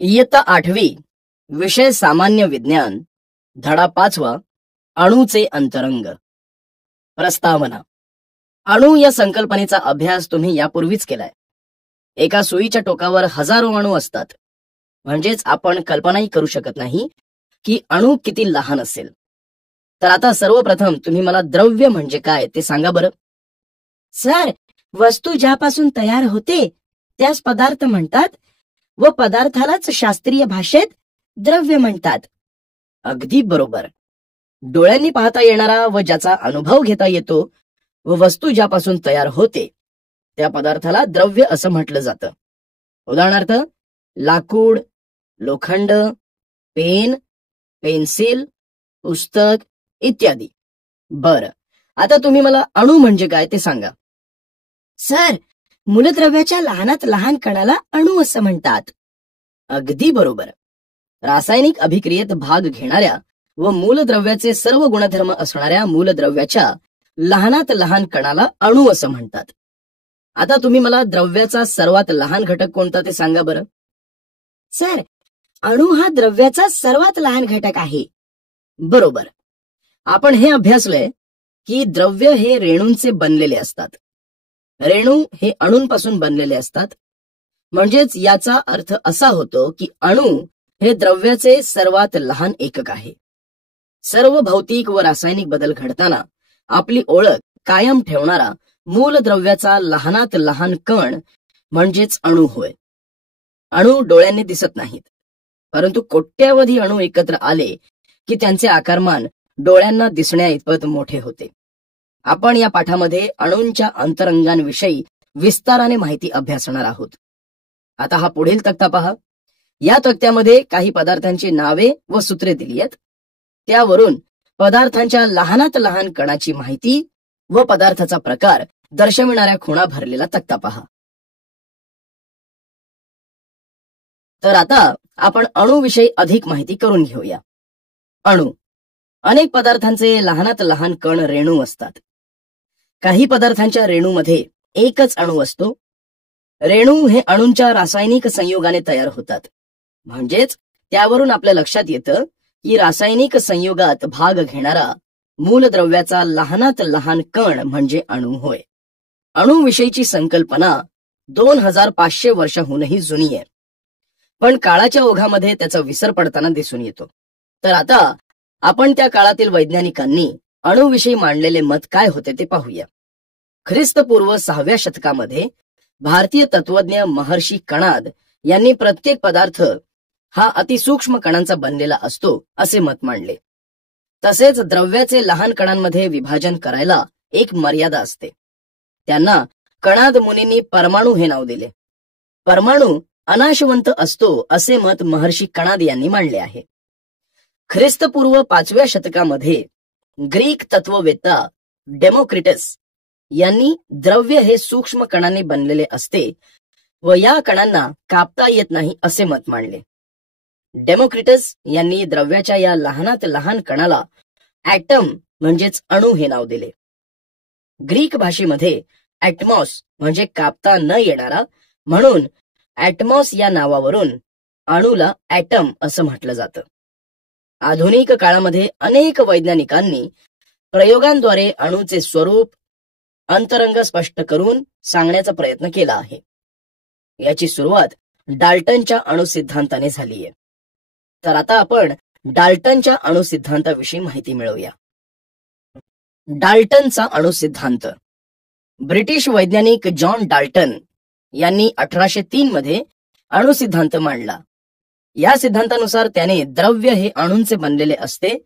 इयत्ता 8वी, विषय सामान्य विज्ञान, धडा 5वा, अणूचे अंतरंग. प्रस्तावना. अणू या संकल्पनेचा अभ्यास तुम्ही यापूर्वीच केलाय. एका सुईच्या टोकावर हजारो अणू असतात. म्हणजेच आपण कल्पनाही करू शकत नाही की अणू किती लहान असेल. तर आता सर्वप्रथम तुम्ही मला द्रव्य म्हणजे काय ते सांगा बरं. सर, वस्तू ज्यापासून तयार होते त्यास पदार्थ म्हणतात व पदार्थालाच शास्त्रीय भाषेत द्रव्य म्हणतात. अगदी बरोबर. डोळ्यांनी पाहता येणारा व ज्याचा अनुभव घेता येतो व वस्तू ज्यापासून तयार होते त्या पदार्थाला द्रव्य असं म्हटलं जातं. उदाहरणार्थ लाकूड, लोखंड, पेन, पेन्सिल, पुस्तक इत्यादी. बरं, आता तुम्ही मला अणू म्हणजे काय ते सांगा. सर, मूलद्रव्याच्या लहानात लहान कणाला अणू असं म्हणतात. अगदी बरोबर. रासायनिक अभिक्रियेत भाग घेणाऱ्या व मूलद्रव्याचे सर्व गुणधर्म असणाऱ्या मूलद्रव्याच्या लहानात लहान कणाला अणू असं म्हणतात. आता तुम्ही मला द्रव्याचा सर्वात लहान घटक कोणता ते सांगा बरं. सर, अणू हा द्रव्याचा सर्वात लहान घटक आहे. बरोबर. आपण हे अभ्यासलंय की द्रव्य हे रेणूंचे बनलेले असतात. रेणू हे अणूंपासून बनलेले असतात. म्हणजेच याचा अर्थ असा होतो की अणू हे द्रव्याचे सर्वात लहान एकक आहे. सर्व भौतिक व रासायनिक बदल घडताना आपली ओळख कायम ठेवणारा मूलद्रव्याचा लहानात लहान कण म्हणजेच अणू होय. अणू डोळ्यांनी दिसत नाहीत, परंतु कोट्यावधी अणू एकत्र आले की त्यांचे आकारमान डोळ्यांना दिसण्या इतपत मोठे होते. आपण या पाठामध्ये अणूंच्या अंतरंगांविषयी विस्ताराने माहिती अभ्यासणार आहोत. आता हा पुढील तक्ता पहा. या तक्त्यामध्ये काही पदार्थांची नावे व सूत्रे दिली आहेत. त्यावरून पदार्थांच्या लहानात लहान कणाची माहिती व पदार्थाचा प्रकार दर्शविणाऱ्या खुणा भरलेला तक्ता पहा. तर आता आपण अणूविषयी अधिक माहिती करून घेऊया. अणू. अनेक पदार्थांचे लहानात लहान कण रेणू असतात. काही पदार्थांच्या रेणूमध्ये एकच अणू असतो. रेणू हे अणूंच्या रासायनिक संयोगाने तयार होतात. म्हणजेच त्यावरून आपल्या लक्षात येतं की रासायनिक संयोगात भाग घेणारा मूलद्रव्याचा लहानात लहान कण म्हणजे अणू होय. अणूविषयीची संकल्पना 2500 वर्षांहूनही जुनी आहे, पण काळाच्या ओघामध्ये त्याचा विसर पडताना दिसून येतो. तर आता आपण त्या काळातील वैज्ञानिकांनी अणूविषयी मांडलेले मत काय होते ते पाहूया. ख्रिस्तपूर्व 6व्या शतकामध्ये भारतीय तत्वज्ञ महर्षी कणाद यांनी प्रत्येक पदार्थ हा अतिसूक्ष्म कणांचा बनलेला असतो असे मत मांडले. तसेच द्रव्याचे लहान कणांमध्ये विभाजन करायला एक मर्यादा असते. त्यांना कणाद मुनींनी परमाणू हे नाव दिले. परमाणू अनाशवंत असतो असे मत महर्षी कणाद यांनी मांडले आहे. ख्रिस्तपूर्व 5व्या शतकामध्ये ग्रीक तत्ववेत्ता डेमोक्रिटस यांनी द्रव्य हे सूक्ष्म कणांनी बनलेले असते व या कणांना कापता येत नाही असे मत मांडले. डेमोक्रिटस यांनी द्रव्याच्या या लहानात लहान कणाला ॲटम म्हणजेच अणू हे नाव दिले. ग्रीक भाषेमध्ये ॲटमॉस म्हणजे कापता न येणारा, म्हणून ॲटमॉस या नावावरून अणूला ॲटम असं म्हटलं जातं. आधुनिक काळामध्ये अनेक वैज्ञानिकांनी प्रयोगांद्वारे अणूचे स्वरूप, अंतरंग स्पष्ट करून सांगण्याचा प्रयत्न केला आहे. याची सुरुवात डाल्टनच्या अणुसिद्धांताने झाली आहे. तर आता आपण डाल्टनच्या अणुसिद्धांताविषयी माहिती मिळवूया. डाल्टनचा अणुसिद्धांत. ब्रिटिश वैज्ञानिक जॉन डाल्टन यांनी 1803 मध्ये अणुसिद्धांत मांडला. या सिद्धांतानुसार त्याने द्रव्य हे अणूंचे बनलेले असते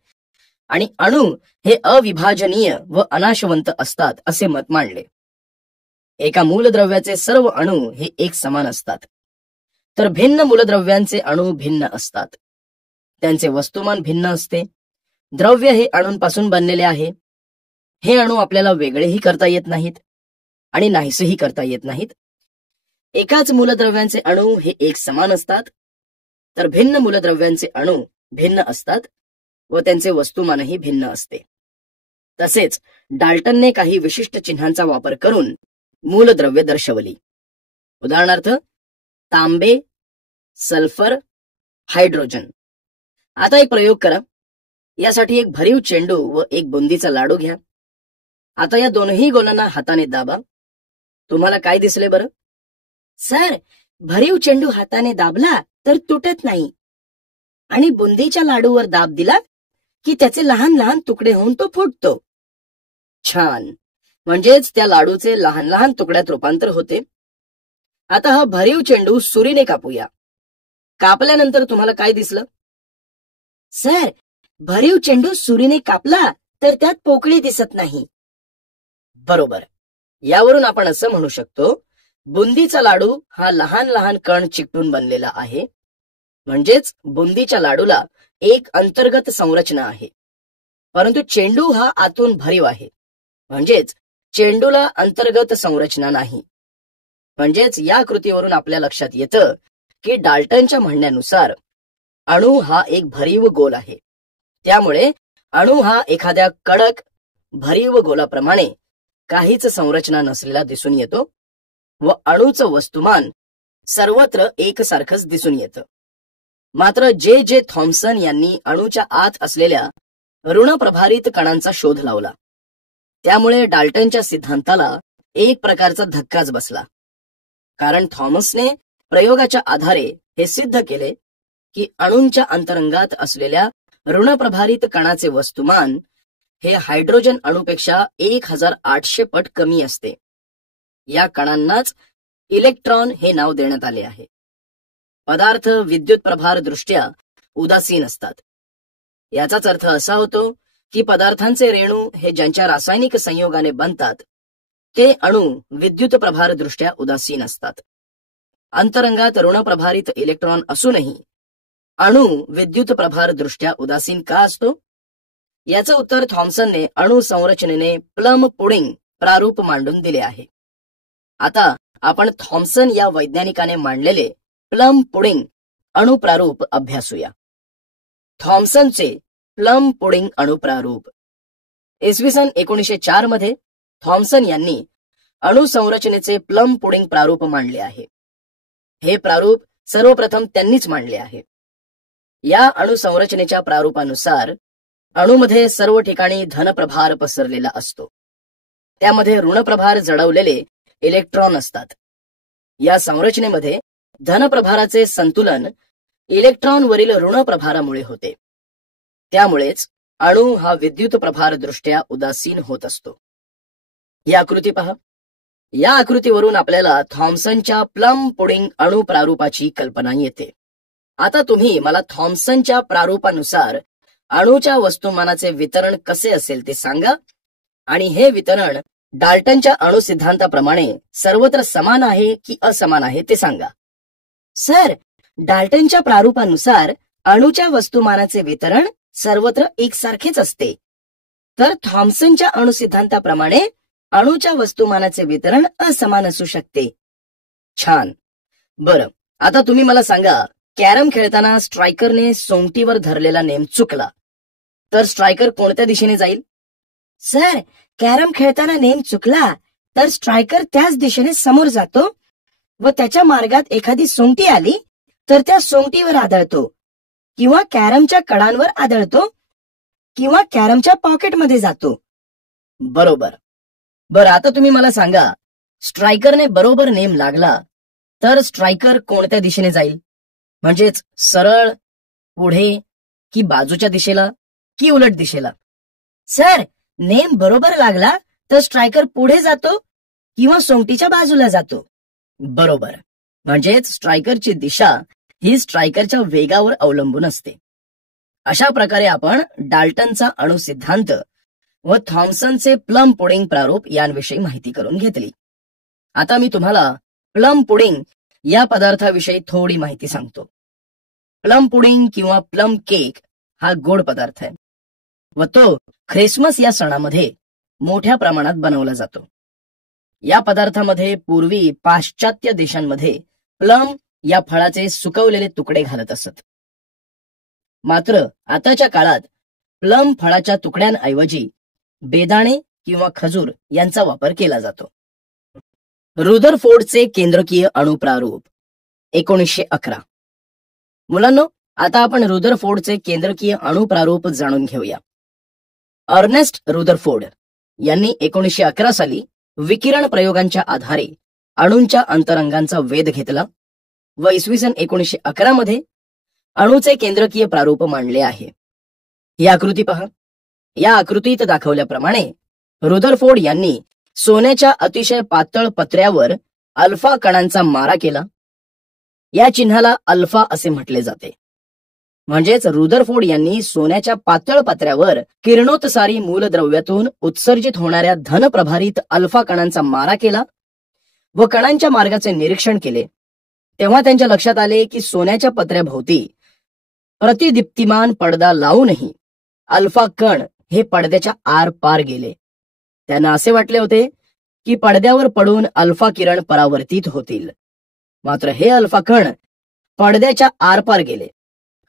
आणि अणू हे अविभाजनीय व अनाशवंत असतात असे मत मांडले. एका मूलद्रव्याचे सर्व अणू हे एक समान असतात, तर भिन्न मूलद्रव्यांचे अणू भिन्न असतात. त्यांचे वस्तुमान भिन्न असते. द्रव्य हे अणूंपासून बनलेले आहे. हे अणू आपल्याला वेगळेही करता येत नाहीत आणि नाहीसेही करता येत नाहीत. एकाच मूलद्रव्यांचे अणू हे एक समान असतात, तर भिन्न मूलद्रव्यांचे अणू भिन्न असतात व त्यांचे वस्तुमानही भिन्न असते. तसेच डाल्टनने काही विशिष्ट चिन्हांचा वापर करून मूलद्रव्य दर्शवली. उदाहरणार्थ तांबे, सल्फर हायड्रोजन. आता एक प्रयोग करा. यासाठी एक भरीव चेंडू व एक बुंदीचा लाडू घ्या. आता या दोनही गोलांना हाताने दाबा. तुम्हाला काय दिसले बरं? सर, भरीव चेंडू हाताने दाबला तर तुटत नाही आणि बुंदीच्या लाडूवर दाब दिला की त्याचे लहान लहान तुकडे होऊन तो फुटतो. छान. म्हणजेच त्या लाडूचे लहान लहान तुकड्यात रूपांतर होते. आता हा भरीव चेंडू सुरीने कापूया. कापल्यानंतर तुम्हाला काय दिसलं? सर, भरीव चेंडू सुरीने कापला तर त्यात पोकळी दिसत नाही. बरोबर. यावरून आपण असं म्हणू शकतो, बुंदीचा लाडू हा लहान लहान कण चिकटून बनलेला आहे. म्हणजेच बुंदीच्या लाडूला एक अंतर्गत संरचना आहे, परंतु चेंडू हा आतून भरीव आहे. म्हणजेच चेंडूला अंतर्गत संरचना नाही. म्हणजेच या कृतीवरून आपल्या लक्षात येतं की डाल्टनच्या म्हणण्यानुसार अणू हा एक भरीव गोल आहे. त्यामुळे अणू हा एखाद्या कडक भरीव गोलाप्रमाणे काहीच संरचना नसलेला दिसून येतो व अणूचं वस्तुमान सर्वत्र एकसारखंच दिसून येतं. मात्र जे थॉम्सन यांनी अणूच्या आत असलेल्या ऋणप्रभारित कणांचा शोध लावला, त्यामुळे डाल्टनच्या सिद्धांताला एक प्रकारचा धक्काच बसला. कारण थॉमसने प्रयोगाच्या आधारे हे सिद्ध केले की अणूंच्या अंतरंगात असलेल्या ऋणप्रभारित कणाचे वस्तुमान हे हायड्रोजन अणूपेक्षा 1800 पट कमी असते. या कणांनाच इलेक्ट्रॉन हे नाव देण्यात आले आहे. पदार्थ विद्युत प्रभार दृष्ट्या उदासीन असतात. याचाच अर्थ असा होतो की पदार्थांचे रेणू हे ज्यांच्या रासायनिक संयोगाने बनतात ते अणू विद्युत प्रभार दृष्ट्या उदासीन असतात. अंतरंगात ऋणप्रभारित इलेक्ट्रॉन असूनही अणू विद्युत प्रभार दृष्ट्या उदासीन का असतो? याचं उत्तर थॉम्सनने अणू संरचनेने प्लम पुडिंग प्रारूप मांडून दिले आहे. आता आपण थॉम्सन या वैज्ञानिकाने मांडलेले प्लम पुडिंग अणु प्रारूप अभ्यासूया. थॉम्सनचे प्लम पुडिंग अणु प्रारूप. इसवी सन 1904 मध्ये थॉम्सन यांनी अणु संरचनेचे प्लम पुडिंग प्रारूप मांडले आहे. हे प्रारूप सर्वप्रथम त्यांनीच मांडले आहे. या अणु संरचनेच्या प्रारूपानुसार अणूमध्ये सर्व ठिकाणी धनप्रभार पसरलेला असतो. त्यामध्ये ऋणप्रभार जडवलेले इलेक्ट्रॉन असतात. या संरचनेमध्ये धनप्रभाराचे संतुलन इलेक्ट्रॉनवरील ऋणप्रभारामुळे होते. त्यामुळेच अणू हा विद्युत प्रभार दृष्ट्या उदासीन होत असतो. या आकृती पहा. या आकृतीवरून आपल्याला थॉम्सनच्या प्लम पुडिंग अणु प्रारूपाची कल्पना येते. आता तुम्ही मला थॉम्सनच्या प्रारूपानुसार अणूच्या वस्तुमानाचे वितरण कसे असेल ते सांगा आणि हे वितरण डाल्टनच्या अणु सिद्धांताप्रमाणे सर्वत्र समान आहे की असमान आहे ते सांगा. सर, डाल्टनच्या प्रारूपानुसार अणूच्या वस्तुमानाचे वितरण सर्वत्र एकसारखेच असते. तर थॉम्सनच्या अणु सिद्धांताप्रमाणे अणूच्या वस्तुमानाचे वितरण असमान असू शकते. छान. बरं, आता तुम्ही मला सांगा, कॅरम खेळताना स्ट्रायकरने सोंगटीवर धरलेला नेम चुकला तर स्ट्रायकर कोणत्या दिशेने जाईल? सर, कॅरम खेळताना नेम चुकला तर स्ट्रायकर त्याच दिशेने समोर जातो व त्याच्या मार्गात एखादी सोंगटी आली तर त्या सोंगटीवर आदळतो किंवा कॅरमच्या कडांवर आदळतो किंवा कॅरमच्या पॉकेटमध्ये जातो. बरोबर. बरं, आता तुम्ही मला सांगा, स्ट्रायकरने बरोबर नेम लागला तर स्ट्रायकर कोणत्या दिशेने जाईल? म्हणजेच सरळ, पुढे की बाजूच्या दिशेला की उलट दिशेला? सर, नेम बरोबर लागला तर स्ट्रायकर पुढे जातो किंवा सोंगटीच्या बाजूला जातो. बरोबर. म्हणजेच स्ट्रायकरची दिशा ही स्ट्रायकरच्या वेगावर अवलंबून असते. अशा प्रकारे आपण डाल्टनचा अणु सिद्धांत व थॉम्सनचे प्लम पुडिंग प्रारूप यांविषयी माहिती करून घेतली. आता मी तुम्हाला प्लम पुडिंग या पदार्थाविषयी थोडी माहिती सांगतो. प्लम पुडिंग किंवा प्लम केक हा गोड पदार्थ आहे व तो ख्रिसमस या सणामध्ये मोठ्या प्रमाणात बनवला जातो. या पदार्थामध्ये पूर्वी पाश्चात्य देशांमध्ये प्लम या फळाचे सुकवलेले तुकडे घालत असत. मात्र आताच्या काळात प्लम फळाच्या तुकड्यांऐवजी बेदाणे किंवा खजूर यांचा वापर केला जातो. रुदरफोर्डचे केंद्रकीय अणुप्रारूप 1911. मुलांनो, आता आपण रुदरफोर्डचे केंद्रकीय अणुप्रारूप जाणून घेऊया. अर्नेस्ट रुदरफोर्ड यांनी 1911 साली विकिरण प्रयोगांच्या आधारे अणूंच्या अंतरंगांचा वेध घेतला व इसवी सन 1911 मध्ये अणूचे केंद्रकीय प्रारूप मांडले आहे. ही आकृती पहा. या आकृतीत दाखवल्याप्रमाणे रुदरफोर्ड यांनी सोन्याच्या अतिशय पातळ पत्र्यावर अल्फा कणांचा मारा केला. या चिन्हाला अल्फा असे म्हटले जाते. म्हणजेच रुदरफोर्ड यांनी सोन्याच्या पातळ पत्र्यावर किरणोत्सारी मूलद्रव्यातून उत्सर्जित होणाऱ्या धनप्रभारित अल्फा कणांचा मारा केला व कणांच्या मार्गाचे निरीक्षण केले. तेव्हा त्यांच्या लक्षात आले की सोन्याच्या पत्र्याभोवती प्रतिदीप्तिमान पडदा लावूनही अल्फा कण हे पडद्याच्या आर पार गेले. त्यांना असे वाटले होते की पडद्यावर पडून अल्फा किरण परावर्तित होतील, मात्र हे अल्फा कण पडद्याच्या आरपार गेले.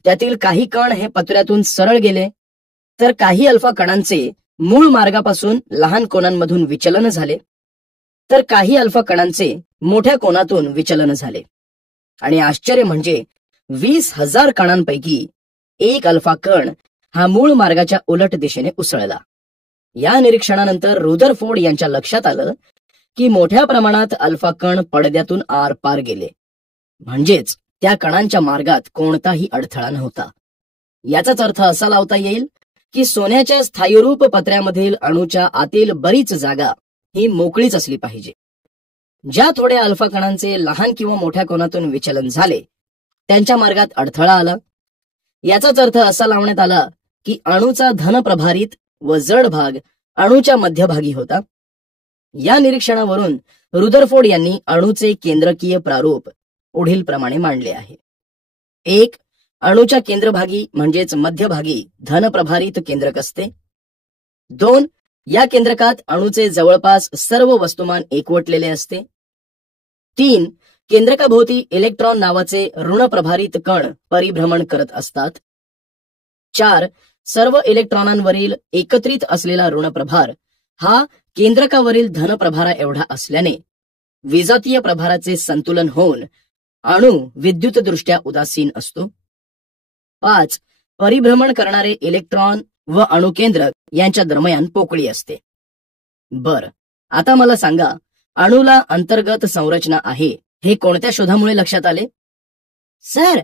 त्यातील काही कण हे पत्र्यातून सरळ गेले, तर काही अल्फा कणांचे मूळ मार्गापासून लहान कोनांमधून विचलन झाले, तर काही अल्फा कणांचे मोठ्या कोनातून विचलन झाले. आणि आश्चर्य म्हणजे 20,000 कणांपैकी एक अल्फा कण हा मूळ मार्गाच्या उलट दिशेने उसळला. या निरीक्षणानंतर रुदरफोर्ड यांच्या लक्षात आलं की मोठ्या प्रमाणात अल्फा कण पडद्यातून आर पार गेले, म्हणजेच त्या कणांच्या मार्गात कोणताही अडथळा नव्हता. याचाच अर्थ असा लावता येईल की सोन्याच्या स्थायीरूप पत्र्यामधील अणूच्या आतील बरीच जागा ही मोकळीच असली पाहिजे. ज्या थोड्या अल्फा कणांचे लहान किंवा मोठ्या कोनातून विचलन झाले त्यांच्या मार्गात अडथळा आला. याचाच अर्थ असा लावण्यात आला की अणूचा धनप्रभारित व जड भाग अणूच्या मध्यभागी होता. या निरीक्षणावरून रुदरफोर्ड यांनी अणूचे केंद्रकीय प्रारूप पुढील प्रमाणे मांडले आहे. 1. अणूच्या केंद्रभागी म्हणजेच मध्यभागी धनप्रभारित केंद्रक असते. 2. या केंद्रकात अणूचे जवळपास सर्व वस्तुमान एकवटलेले असते. 3. केंद्रकाभोवती इलेक्ट्रॉन नावाचे ऋणप्रभारित कण परिभ्रमण करत असतात. 4. सर्व इलेक्ट्रॉनांवरील एकत्रित असलेला ऋणप्रभार हा केंद्रकावरील धनप्रभारा एवढा असल्याने विजातीय प्रभाराचे संतुलन होऊन अणू विद्युतदृष्ट्या उदासीन असतो. 5. परिभ्रमण करणारे इलेक्ट्रॉन व अणुकेंद्रक यांच्या दरम्यान पोकळी असते. बर, आता मला सांगा, अणूला अंतर्गत संरचना आहे हे कोणत्या शोधामुळे लक्षात आले? सर,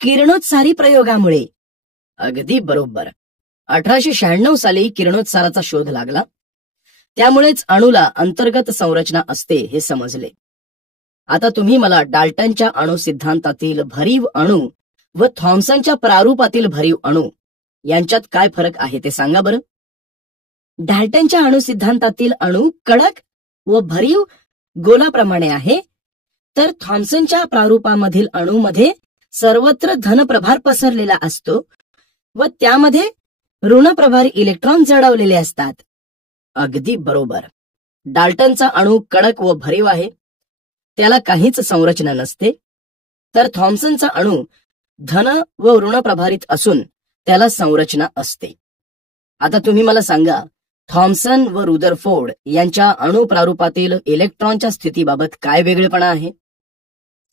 किरणोत्सारी प्रयोगामुळे. अगदी बरोबर. 1896 साली किरणोत्साराचा शोध लागला. त्यामुळेच अणूला अंतर्गत संरचना असते हे समजले. आता तुम्ही मला डाल्टनच्या अणु सिद्धांतातील भरीव अणू व थॉम्सनच्या प्रारूपातील भरीव अणू यांच्यात काय फरक आहे ते सांगा बरं. डाल्टनच्या अणु सिद्धांतातील अणू कडक व भरीव गोलाप्रमाणे आहे, तर थॉम्सनच्या प्रारूपामधील अणूमध्ये सर्वत्र धनप्रभार पसरलेला असतो व त्यामध्ये ऋणप्रभारी इलेक्ट्रॉन जडवलेले असतात. अगदी बरोबर. डाल्टनचा अणू कडक व भरीव आहे, त्याला काहीच संरचना नसते, तर थॉम्सनचा अणू धन व ऋणप्रभारित असून त्याला संरचना असते. आता तुम्ही मला सांगा, थॉम्सन व रुदरफोर्ड यांच्या अणुप्रारूपातील इलेक्ट्रॉनच्या स्थितीबाबत काय वेगळेपणा आहे?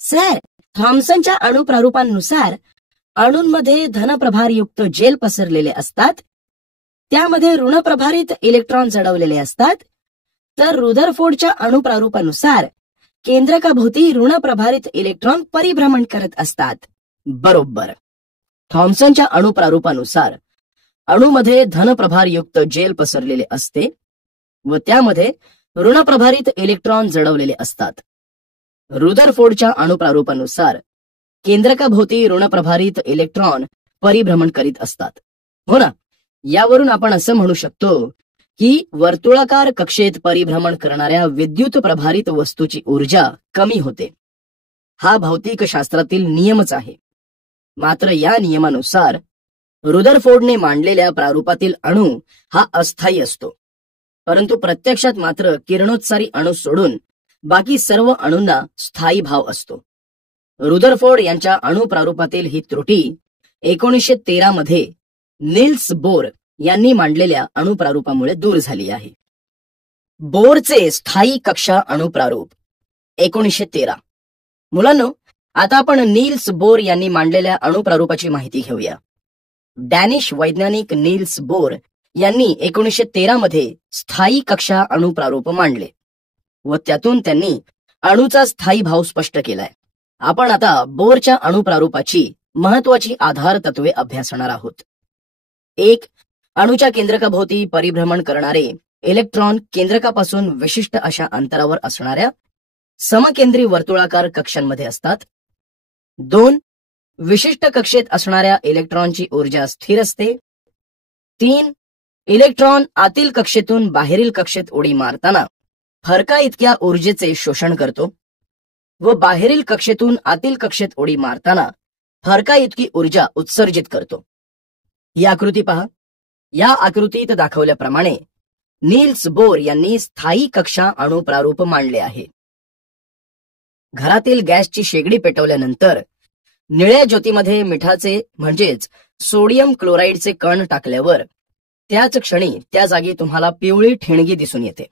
सर, थॉम्सनच्या अणुप्रारूपांनुसार अणूंमध्ये धनप्रभारयुक्त जेल पसरलेले असतात, त्यामध्ये ऋणप्रभारित इलेक्ट्रॉन जडवलेले असतात, तर रुदरफोर्डच्या अणुप्रारूपानुसार केंद्रकाभोवती ऋणप्रभारित इलेक्ट्रॉन परिभ्रमण करत असतात. बरोबर. थॉम्सनच्या अणुप्रारूपानुसार अणूमध्ये धनप्रभारयुक्त जेल पसरलेले असते व त्यामध्ये ऋणप्रभारित इलेक्ट्रॉन जडवलेले असतात. रुदरफोर्डच्या अणुप्रारूपानुसार केंद्रकाभोवती ऋणप्रभारित इलेक्ट्रॉन परिभ्रमण करीत असतात. हो ना. यावरून आपण असं म्हणू शकतो की वर्तुळाकार कक्षेत परिभ्रमण करणाऱ्या विद्युत प्रभारित वस्तूची ऊर्जा कमी होते. हा भौतिक शास्त्रातील नियमच आहे. मात्र या नियमानुसार रुदरफोर्डने मांडलेल्या प्रारूपातील अणू हा अस्थायी असतो, परंतु प्रत्यक्षात मात्र किरणोत्सारी अणू सोडून बाकी सर्व अणूंना स्थायी भाव असतो. रुदरफोर्ड यांच्या अणुप्रारूपातील ही त्रुटी 1913 मध्ये निल्स बोर यांनी मांडलेल्या अणुप्रारूपामुळे दूर झाली आहे. बोरचे स्थायी कक्षा अणुप्रारूप 1913. मुलांनो, आता आपण नील्स बोर यांनी मांडलेल्या अणुप्रारूपाची माहिती घेऊया. डॅनिश वैज्ञानिक नील्स बोर यांनी 1913 मध्ये स्थायी कक्षा अणुप्रारूप मांडले व त्यातून त्यांनी अणूचा स्थायी भाव स्पष्ट केलाय. आपण आता बोरच्या अणुप्रारूपाची महत्वाची आधार तत्वे अभ्यासणार आहोत. 1. अणूच्या केंद्रकाभोवती परिभ्रमण करणारे इलेक्ट्रॉन केंद्रकापासून विशिष्ट अशा अंतरावर असणाऱ्या समकेंद्री वर्तुळाकार कक्षांमध्ये असतात. 2. विशिष्ट कक्षेत असणाऱ्या इलेक्ट्रॉनची ऊर्जा स्थिर असते. 3. इलेक्ट्रॉन आतील कक्षेतून बाहेरील कक्षेत उडी मारताना फरका इतक्या ऊर्जेचे शोषण करतो व बाहेरील कक्षेतून आतील कक्षेत उडी मारताना फरका इतकी ऊर्जा उत्सर्जित करतो. ही आकृती पहा. या आकृतीत दाखवल्याप्रमाणे नील्स बोर यांनी स्थायी कक्षा अणुप्रारूप मांडले आहे. घरातील गॅसची शेगडी पेटवल्यानंतर निळ्या ज्योतीमध्ये मिठाचे म्हणजेच सोडियम क्लोराईडचे कण टाकल्यावर त्याच क्षणी त्या जागी तुम्हाला पिवळी ठिणगी दिसून येते.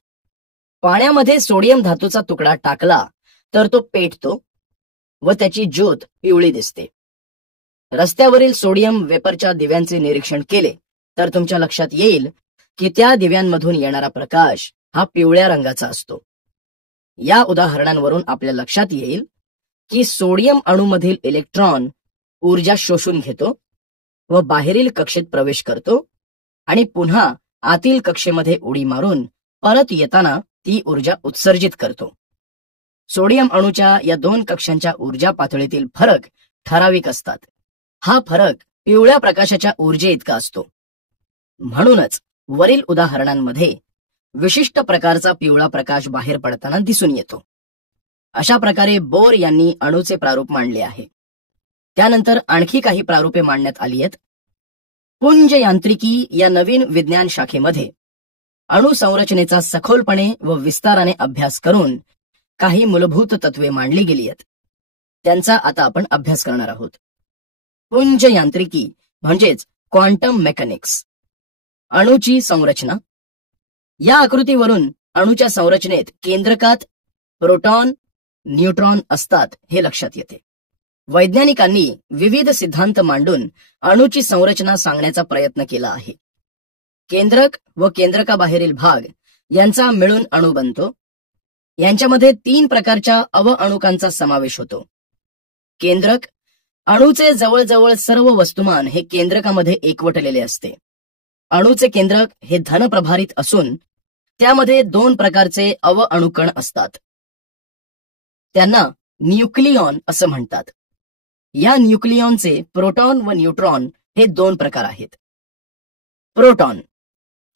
पाण्यामध्ये सोडियम धातूचा तुकडा टाकला तर तो पेटतो व त्याची ज्योत पिवळी दिसते. रस्त्यावरील सोडियम वेपरच्या दिव्यांचे निरीक्षण केले तर तुमच्या लक्षात येईल की त्या दिव्यांमधून येणारा प्रकाश हा पिवळ्या रंगाचा असतो. या उदाहरणांवरून आपल्या लक्षात येईल की सोडियम अणूमधील इलेक्ट्रॉन ऊर्जा शोषून घेतो व बाहेरील कक्षेत प्रवेश करतो आणि पुन्हा आतील कक्षेमध्ये उडी मारून परत येताना ती ऊर्जा उत्सर्जित करतो. सोडियम अणूच्या या दोन कक्षांच्या ऊर्जा पातळीतील फरक ठराविक असतात. हा फरक पिवळ्या प्रकाशाच्या ऊर्जे इतका असतो. म्हणूनच वरील उदाहरणांमध्ये विशिष्ट प्रकारचा पिवळा प्रकाश बाहेर पडताना दिसून येतो. अशा प्रकारे बोर यांनी अणूचे प्रारूप मांडले आहे. त्यानंतर आणखी काही प्रारूपे मांडण्यात आली आहेत. पुंज यांत्रिकी या नवीन विज्ञान शाखेमध्ये अणुसंरचनेचा सखोलपणे व विस्ताराने अभ्यास करून काही मूलभूत तत्वे मांडली गेली आहेत. त्यांचा आता आपण अभ्यास करणार आहोत. पुंज यांत्रिकी म्हणजेच क्वांटम मेकॅनिक्स. अणूची संरचना. या आकृतीवरून अणूच्या संरचनेत केंद्रकात प्रोटॉन, न्यूट्रॉन असतात हे लक्षात येते. वैज्ञानिकांनी विविध सिद्धांत मांडून अणूची संरचना सांगण्याचा प्रयत्न केला आहे. केंद्रक व केंद्रकाबाहेरील भाग यांचा मिळून अणू बनतो. यांच्यामध्ये 3 प्रकारच्या अवअणुकांचा समावेश होतो. केंद्रक. अणूचे जवळजवळ सर्व वस्तुमान हे केंद्रकामध्ये एकवटलेले असते. अणूचे केंद्रक हे धनप्रभारित असून त्यामध्ये 2 प्रकारचे अवअणुकण असतात. त्यांना न्यूक्लियॉन असं म्हणतात. या न्यूक्लियॉनचे प्रोटॉन व न्यूट्रॉन हे 2 प्रकार आहेत. प्रोटॉन.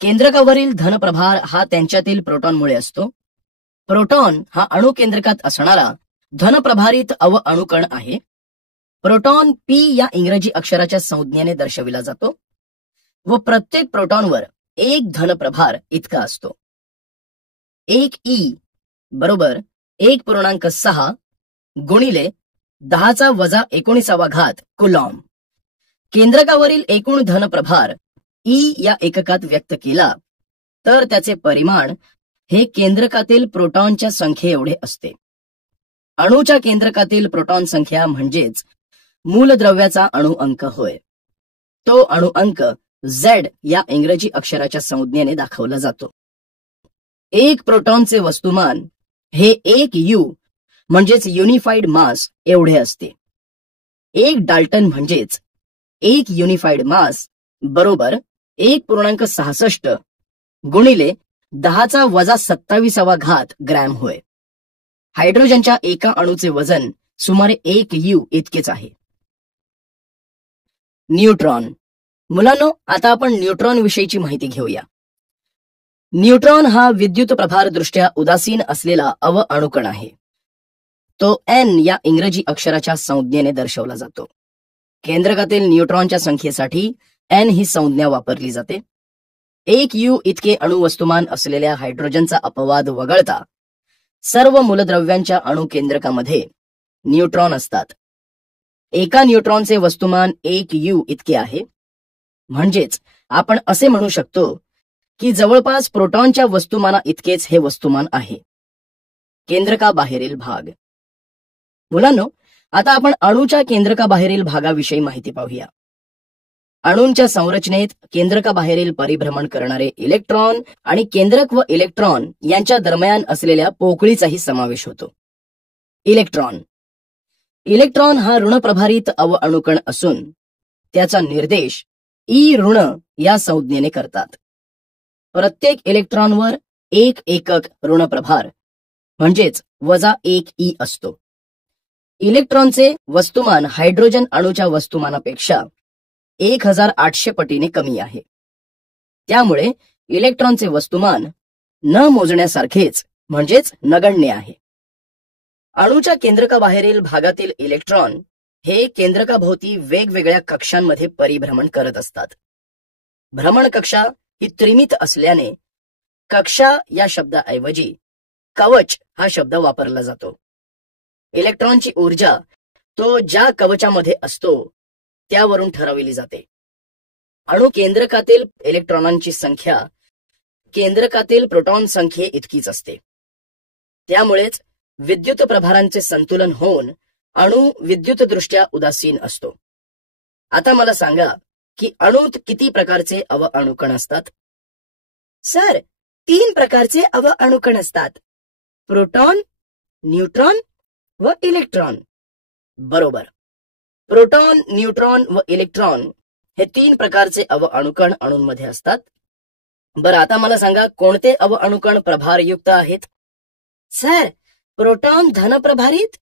केंद्रकावरील धनप्रभार हा त्यांच्यातील प्रोटॉनमुळे असतो. प्रोटॉन हा अणुकेंद्रकात असणारा धनप्रभारित अवअणुकण आहे. प्रोटॉन पी या इंग्रजी अक्षराच्या संज्ञेने दर्शविला जातो व प्रत्येक प्रोटॉनवर 1 धनप्रभार इतका असतो. 1 ई बरोबर 1.6 गुणिले 10⁻19 कुलॉम. केंद्रकावरील एकूण धनप्रभार ई या एककात व्यक्त केला तर त्याचे परिमाण हे केंद्रकातील प्रोटॉनच्या संख्ये एवढे असते. अणूच्या केंद्रकातील प्रोटॉन संख्या म्हणजेच मूलद्रव्याचा अणुअंक होय. तो अणुअंक Z या इंग्रजी अक्षराच्या संज्ञेने दाखवला जातो. 1 प्रोटॉनचे वस्तुमान हे 1 U म्हणजेच युनिफाईड मास एवढे असते. 1 डाल्टन म्हणजेच 1 युनिफाईड मास बरोबर 1.66 गुणिले 10⁻27 ग्रॅम होय. हायड्रोजनच्या एका अणूचे वजन सुमारे 1 U इतकेच आहे. न्यूट्रॉन. मुलांनो, आता आपण न्यूट्रॉन विषयीची माहिती घेऊया. न्यूट्रॉन हा विद्युत प्रभार दृष्ट्या उदासीन असलेला अवअणुकण आहे. तो N या इंग्रजी अक्षराच्या संज्ञेने दर्शवला जातो. केंद्रकातील न्यूट्रॉनच्या संख्येसाठी N ही संज्ञा वापरली जाते. 1 U इतके अणुवस्तुमान असलेल्या हायड्रोजनचा अपवाद वगळता सर्व मूलद्रव्यांच्या अणुकेंद्रकामध्ये न्यूट्रॉन असतात. एका न्यूट्रॉनचे वस्तुमान 1 U इतके आहे. म्हणजेच आपण असे म्हणू शकतो की जवळपास प्रोटॉनच्या वस्तुमाना इतकेच हे वस्तुमान आहे. केंद्रकाबाहेरील भाग. मुलांनो, आता आपण अणूच्या केंद्रकाबाहेरील भागाविषयी माहिती पाहूया. अणूंच्या संरचनेत केंद्रकाबाहेरील परिभ्रमण करणारे इलेक्ट्रॉन आणि केंद्रक व इलेक्ट्रॉन यांच्या दरम्यान असलेल्या पोकळीचाही समावेश होतो. इलेक्ट्रॉन हा ऋणप्रभारित अवअणुकण असून त्याचा निर्देश ई ऋण या संज्ञेने करतात. प्रत्येक इलेक्ट्रॉनवर एक एकक ऋणप्रभार म्हणजेच -1 असतो. इलेक्ट्रॉनचे वस्तुमान हायड्रोजन अणूच्या वस्तुमानापेक्षा 1800 पटीने कमी आहे. त्यामुळे इलेक्ट्रॉनचे वस्तुमान न मोजण्यासारखेच म्हणजेच नगण्य आहे. अणूच्या केंद्रकाबाहेरील भागातील इलेक्ट्रॉन हे केंद्रकाभोवती वेगवेगळ्या कक्षांमध्ये परिभ्रमण करत असतात. भ्रमण कक्षा ही त्रिमित असल्याने कक्षा या शब्दाऐवजी कवच हा शब्द वापरला जातो. इलेक्ट्रॉनची ऊर्जा तो ज्या कवचामध्ये असतो त्यावरून ठरवली जाते. अणु केंद्रकातील इलेक्ट्रॉनांची संख्या केंद्रकातील प्रोटॉन संख्ये इतकीच असते. त्यामुळेच विद्युत प्रभारांचे संतुलन होऊन अणू विद्युतदृष्ट्या उदासीन असतो. आता मला सांगा की अणूत किती प्रकारचे अवअणुकण असतात? सर, 3 प्रकारचे अवअणुकण असतात: प्रोटॉन, न्यूट्रॉन व इलेक्ट्रॉन. बरोबर. प्रोटॉन, न्यूट्रॉन व इलेक्ट्रॉन हे 3 प्रकारचे अवअणुकण अणूंमध्ये असतात. बरं, आता मला सांगा कोणते अवअणुकण प्रभारयुक्त आहेत? सर, प्रोटॉन धनप्रभारित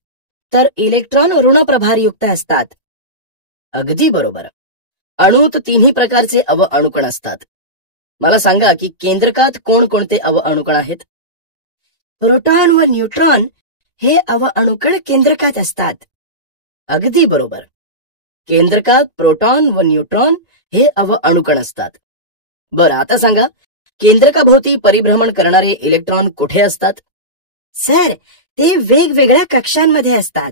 तर इलेक्ट्रॉन ऋणप्रभारयुक्त असतात. अगदी बरोबर. अणूत 3ही प्रकारचे अवअणुकण असतात. मला सांगा की केंद्रकात कोणकोणते अवअणुकण आहेत? प्रोटॉन व न्यूट्रॉन हे अवअणुकण केंद्रकात असतात. अगदी बरोबर. केंद्रकात प्रोटॉन व न्यूट्रॉन हे अवअणुकण असतात. बरं, आता सांगा केंद्रकाभोवती परिभ्रमण करणारे इलेक्ट्रॉन कुठे असतात? सर, ते वेगवेगळ्या कक्षांमध्ये असतात.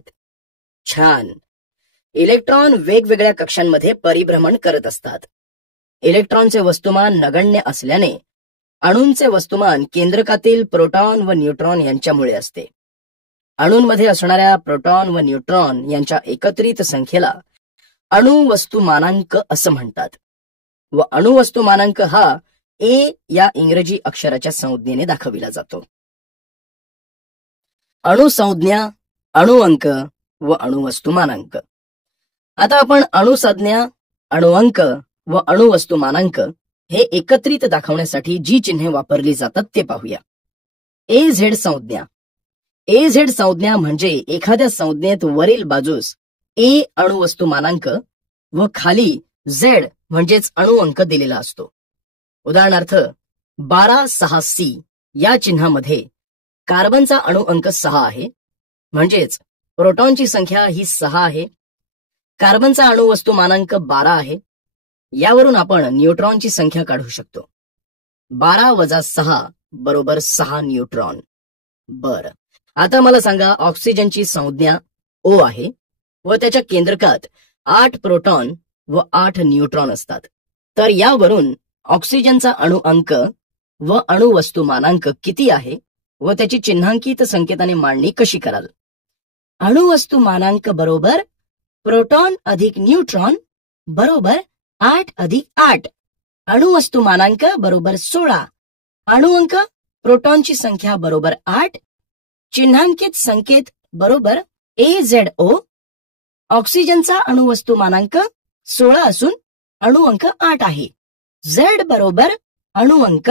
छान. इलेक्ट्रॉन वेगवेगळ्या कक्षांमध्ये परिभ्रमण करत असतात. इलेक्ट्रॉनचे वस्तुमान नगण्य असल्याने अणूंचे वस्तुमान केंद्रकातील प्रोटॉन व न्यूट्रॉन यांच्यामुळे असते. अणूंमध्ये असणाऱ्या प्रोटॉन व न्यूट्रॉन यांच्या एकत्रित संख्येला अणुवस्तुमानांक असं म्हणतात व अणुवस्तुमानांक हा ए या इंग्रजी अक्षराच्या संज्ञेने दाखविला जातो. अणुसंज्ञा, अणुअंक व अणुवस्तुमानांक. आता आपण अणुसंज्ञा, अणुअंक व अणुवस्तुमानांक हे एकत्रित दाखवण्यासाठी जी चिन्हे वापरली जातात ते पाहूया. AZ संज्ञा. AZ संज्ञा म्हणजे एखाद्या संज्ञेत वरील बाजूस A अणुवस्तुमानांक व खाली Z म्हणजेच अणुअंक दिलेला असतो. उदाहरणार्थ 12,6C या चिन्हामध्ये कार्बनचा अणुअंक 6 आहे, म्हणजेच प्रोटॉनची संख्या ही 6 आहे. कार्बनचा अणुवस्तुमानांक 12 आहे. यावरून आपण न्यूट्रॉनची संख्या काढू शकतो. 12 - 6 = 6 न्यूट्रॉन. बरं, आता मला सांगा ऑक्सिजनची संज्ञा O आहे व त्याच्या केंद्रकात 8 प्रोटॉन व 8 न्यूट्रॉन असतात. तर यावरून ऑक्सिजनचा अणुअंक व अणुवस्तुमानांक किती आहे व त्याची चिन्हांकित संकेताने मांडणी कशी कराल? अणुवस्तुमानांक बरोबर प्रोटॉन अधिक न्यूट्रॉन बरोबर 8 + 8. अणुवस्तुमानांक बरोबर 16. अणुअंक प्रोटॉनची संख्या बरोबर 8. चिन्हांकित संकेत बरोबर AZO. ऑक्सिजनचा अणुवस्तुमानांक 16 असून अणुअंक 8 आहे. Z बरोबर अणुअंक,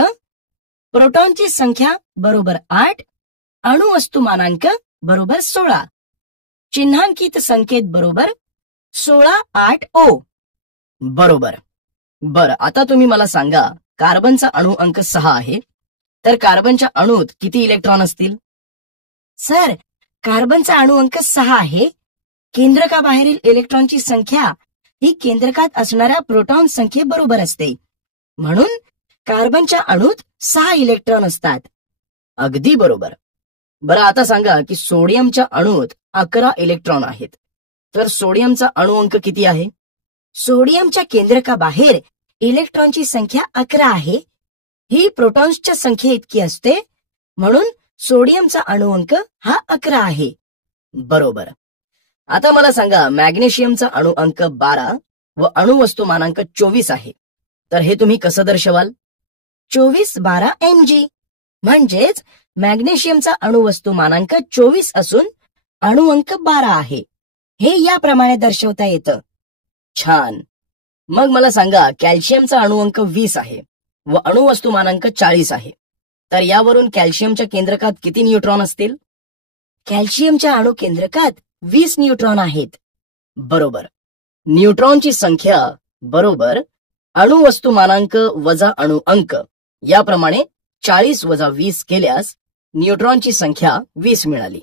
प्रोटॉनची संख्या बरोबर 8, अणुवस्तुमानांक बरोबर 16. चिन्हांकित संकेत बरोबर 16-8O. बरोबर. बरं, आता तुम्ही मला सांगा कार्बनचा अणुअंक 6 आहे, तर कार्बनच्या अणूत किती इलेक्ट्रॉन असतील? सर, कार्बनचा अणुअंक 6 आहे. केंद्रकाबाहेरील इलेक्ट्रॉनची संख्या ही केंद्रकात असणाऱ्या प्रोटॉन संख्येबरोबर असते, म्हणून कार्बनच्या अणूत 6 इलेक्ट्रॉन असतात. अगदी बरोबर. बरं, आता सांगा की सोडियमच्या अणूत 11 इलेक्ट्रॉन आहेत, तर सोडियमचा अणुअंक किती आहे? सोडियमच्या केंद्रकाबाहेर इलेक्ट्रॉनची संख्या 11 आहे. ही प्रोटॉन्सच्या संख्ये इतकी असते, म्हणून सोडियमचा अणुअंक हा 11 आहे. बरोबर. आता मला सांगा, मॅग्नेशियमचा अणु अंक 12 व अणुवस्तुमानांक 24 आहे, तर हे तुम्ही कसं दर्शवाल? 2412 Mg म्हणजेच मॅग्नेशियमचा अणुवस्तुमानांक 24 असून अणुअंक 12 आहे. हे याप्रमाणे दर्शवता येतं. छान. मग मला सांगा, कॅल्शियमचा अणुअंक 20 आहे व अणुवस्तुमानांक 40 आहे, तर यावरून कॅल्शियमच्या केंद्रकात किती न्यूट्रॉन असतील? कॅल्शियमच्या अणुकेंद्रकात 20 न्यूट्रॉन आहेत. बरोबर. न्यूट्रॉनची संख्या बरोबर अणुवस्तुमानांक वजा अणुअंक याप्रमाणे 40 वजा 20 केल्यास न्यूट्रॉनची संख्या 20 मिळाली.